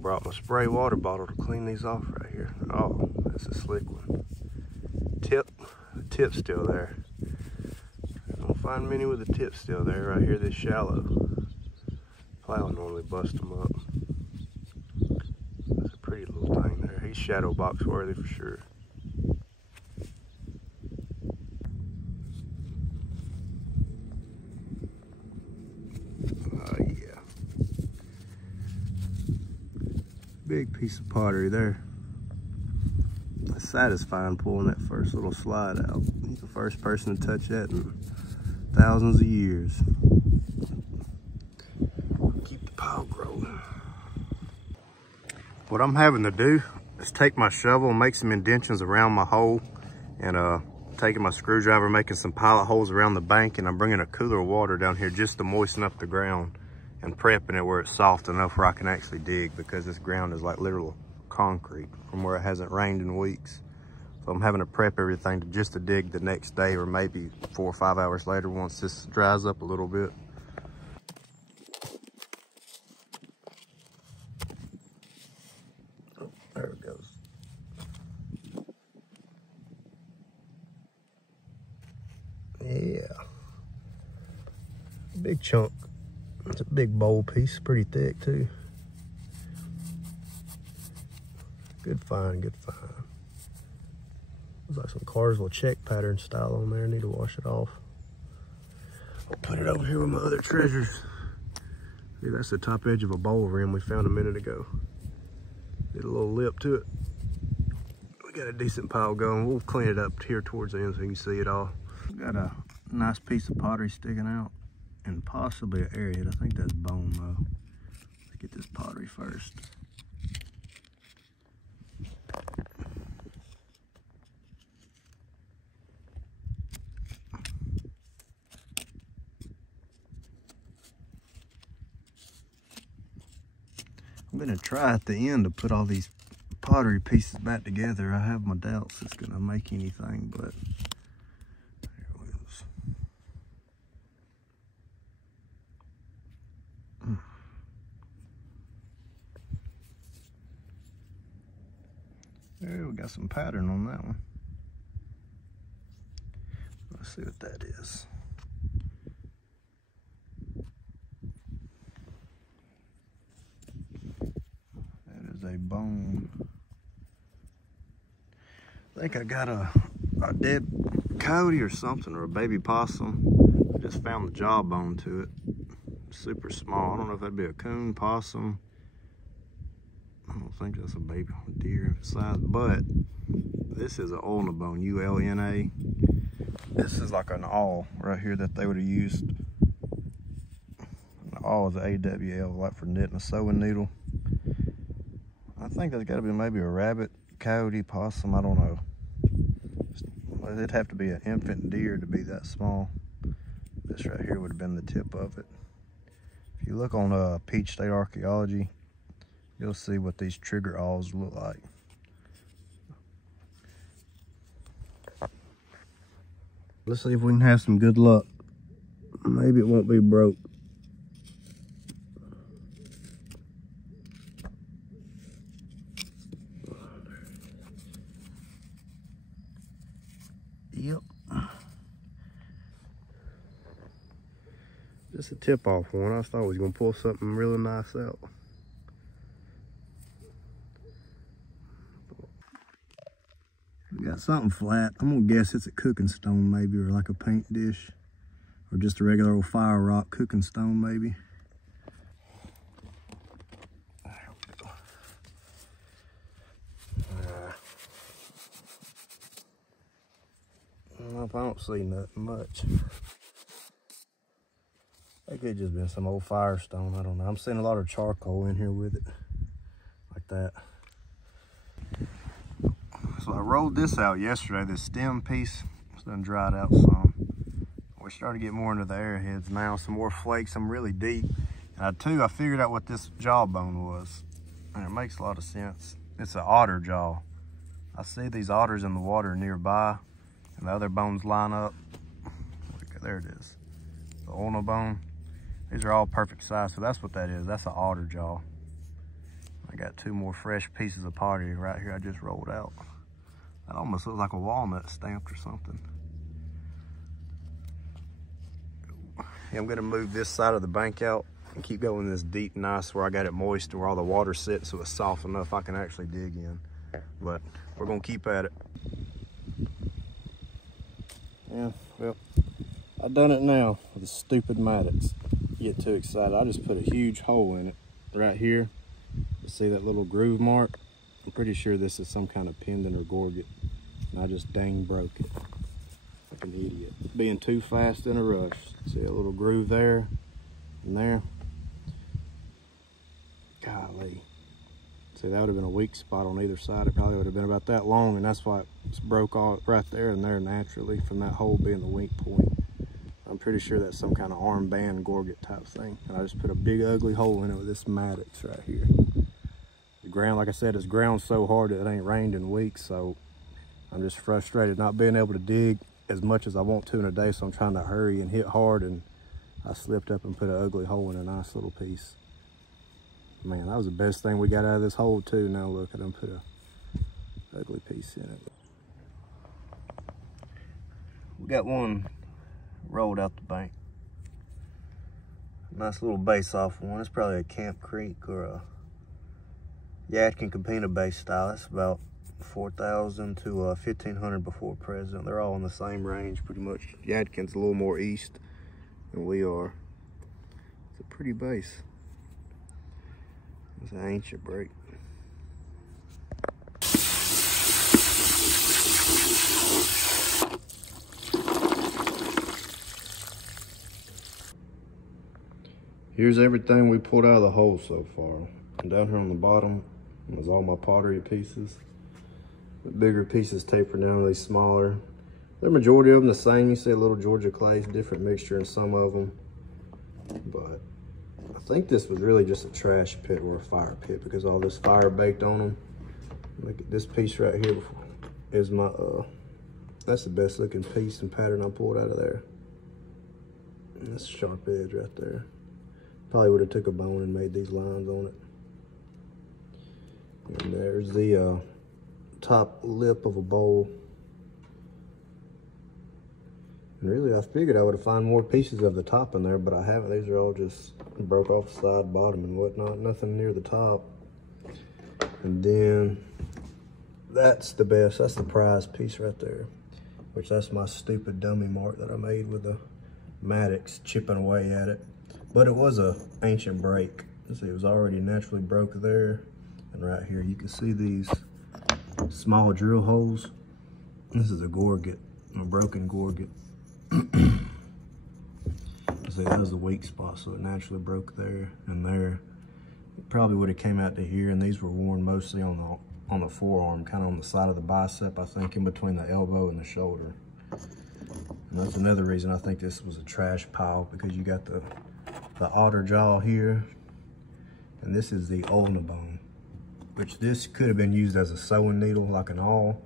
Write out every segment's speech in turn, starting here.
brought my spray water bottle to clean these off right here. Oh, that's a slick one. The tip's still there. I don't find many with the tip still there right here this shallow. Plow normally bust them up. That's a pretty little thing there. He's shadow box worthy for sure. Oh yeah. Big piece of pottery there. It's satisfying pulling that first little slide out. He's the first person to touch that in thousands of years. Keep the pile growing. What I'm having to do is take my shovel and make some indentions around my hole, and taking my screwdriver, making some pilot holes around the bank, and I'm bringing a cooler of water down here just to moisten up the ground and prepping it where it's soft enough where I can actually dig, because this ground is like literal concrete from where it hasn't rained in weeks. So I'm having to prep everything just to dig the next day, or maybe 4 or 5 hours later once this dries up a little bit. Oh, there it goes. Yeah. Big chunk. It's a big bowl piece, pretty thick too. Good find, good find. Looks like some Carswell check pattern style on there. I need to wash it off. I'll put it over here with my other treasures. See, that's the top edge of a bowl rim we found a minute ago. Did a little lip to it. We got a decent pile going. We'll clean it up here towards the end so you can see it all. Got a nice piece of pottery sticking out, and possibly an airhead. I think that's bone though. Let's get this pottery first. I'm gonna try at the end to put all these pottery pieces back together. I have my doubts it's gonna make anything, but there it goes. There, we got some pattern on that one. Let's see what that is. A bone. I think I got a dead coyote or something, or a baby possum. I just found the jawbone to it. Super small. I don't know if that'd be a coon, possum. I don't think that's a baby deer size, but this is an ulna bone, U-L-N-A. This is like an awl right here that they would have used. An awl is A-W-L, like for knitting a sewing needle. I think that's got to be maybe a rabbit, coyote, possum, I don't know. It'd have to be an infant deer to be that small. This right here would have been the tip of it. If you look on Peach State Archaeology, you'll see what these trigger awls look like. Let's see if we can have some good luck. Maybe it won't be broke. Yep. Just a tip off one. I thought I was gonna pull something really nice out. We got something flat. I'm gonna guess it's a cooking stone maybe, or like a paint dish, or just a regular old fire rock cooking stone maybe. I don't see nothing much. It could just been some old firestone. I don't know. I'm seeing a lot of charcoal in here with it, like that. So I rolled this out yesterday. This stem piece, it's done dried out some. We're starting to get more into the arrowheads now. Some more flakes. I'm really deep. And I figured out what this jawbone was, and it makes a lot of sense. It's an otter jaw. I see these otters in the water nearby, and the other bones line up. Look, there it is. The ulna bone. These are all perfect size, so that's what that is. That's an otter jaw. I got 2 more fresh pieces of pottery right here I just rolled out. That almost looks like a walnut stamped or something. Yeah, I'm gonna move this side of the bank out and keep going this deep nice where I got it moist and where all the water sits so it's soft enough I can actually dig in. But we're gonna keep at it. Yeah, well, I've done it now with the stupid Maddox. You get too excited. I just put a huge hole in it right here. You see that little groove mark? I'm pretty sure this is some kind of pendant or gorget. And I just dang broke it. Like an idiot. Being too fast in a rush. See a little groove there and there. Golly. See, that would have been a weak spot on either side. It probably would have been about that long, and that's why it's broke all right there and there naturally from that hole being the weak point. I'm pretty sure that's some kind of armband gorget type thing. And I just put a big ugly hole in it with this Maddox right here. The ground, like I said, is ground so hard that it ain't rained in weeks, so I'm just frustrated not being able to dig as much as I want to in a day, so I'm trying to hurry and hit hard, and I slipped up and put an ugly hole in a nice little piece. Man, that was the best thing we got out of this hole too. Now look, I done put a ugly piece in it. We got one rolled out the bank. Nice little base off one. It's probably a Camp Creek or a Yadkin Campina base style. It's about 4,000 to 1,500 before present. They're all in the same range pretty much. Yadkin's a little more east than we are. It's a pretty base. It's an ancient break. Here's everything we pulled out of the hole so far. And down here on the bottom is all my pottery pieces. The bigger pieces taper down, these smaller. The majority of them the same. You see a little Georgia clay, different mixture in some of them. But I think this was really just a trash pit or a fire pit because all this fire baked on them. Look at this piece right here is my, that's the best looking piece and pattern I pulled out of there. And that's a sharp edge right there. Probably would have took a bone and made these lines on it. And there's the top lip of a bowl. And really, I figured I would have found more pieces of the top in there, but I haven't. These are all just broke off the side, bottom, and whatnot. Nothing near the top. And then that's the best. That's the prize piece right there. Which that's my stupid dummy mark that I made with the Maddox chipping away at it. But it was a ancient break. See, it was already naturally broke there. And right here, you can see these small drill holes. This is a gorget, a broken gorget. See, that was the weak spot, so it naturally broke there and there. It probably would have came out to here, and these were worn mostly on the forearm, kind of on the side of the bicep, I think, in between the elbow and the shoulder. And that's another reason I think this was a trash pile, because you got the otter jaw here, and this is the ulna bone, which this could have been used as a sewing needle, like an awl.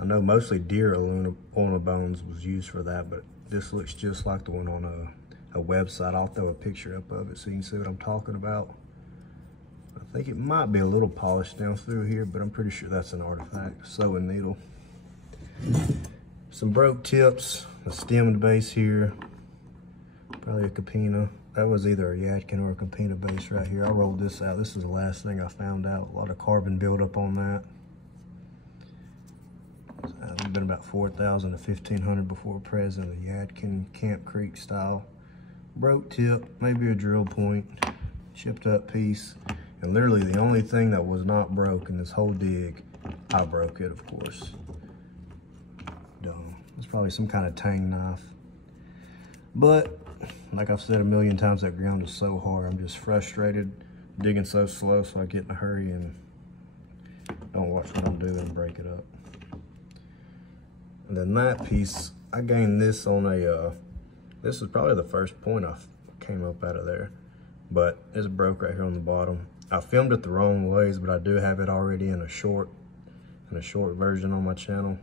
I know mostly deer ulna bones was used for that, but this looks just like the one on a website. I'll throw a picture up of it so you can see what I'm talking about. I think it might be a little polished down through here, but I'm pretty sure that's an artifact, sewing needle. Some broke tips, a stemmed base here, probably a Campina. That was either a Yadkin or a Campina base right here. I rolled this out. This is the last thing I found out. A lot of carbon buildup on that. It's been about 4,000 to 1,500 before present. The Yadkin Camp Creek style. Broke tip, maybe a drill point, chipped up piece. And literally the only thing that was not broke in this whole dig, I broke it, of course. Dumb. It's probably some kind of tang knife. But like I've said a million times, that ground is so hard. I'm just frustrated, digging so slow, so I get in a hurry and don't watch what I'm doing and break it up. And then that piece, I gained this on a, this is probably the first point I came up out of there, but it's broke right here on the bottom. I filmed it the wrong ways, but I do have it already in a short version on my channel,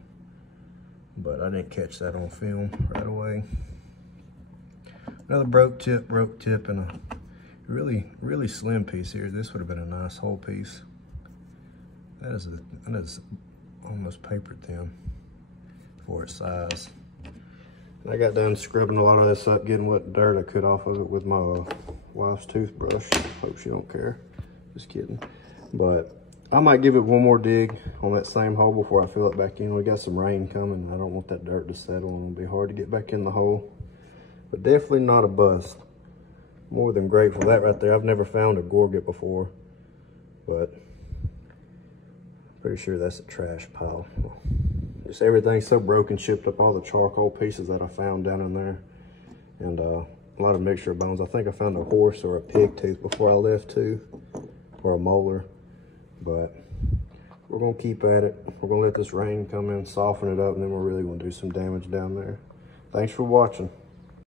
but I didn't catch that on film right away. Another broke tip, and a really, really slim piece here. This would have been a nice whole piece. That is almost paper thin for its size. And I got done scrubbing a lot of this up, getting what dirt I could off of it with my wife's toothbrush. Hope she don't care. Just kidding. But I might give it one more dig on that same hole before I fill it back in. We got some rain coming. I don't want that dirt to settle, and it'll be hard to get back in the hole. But definitely not a bust. More than grateful. That right there, I've never found a gorget before, but pretty sure that's a trash pile. Just everything's so broken, chipped up, all the charcoal pieces that I found down in there, and a lot of mixture of bones. I think I found a horse or a pig tooth before I left too, or a molar. But we're gonna keep at it. We're gonna let this rain come in, soften it up, and then we're really gonna do some damage down there. Thanks for watching.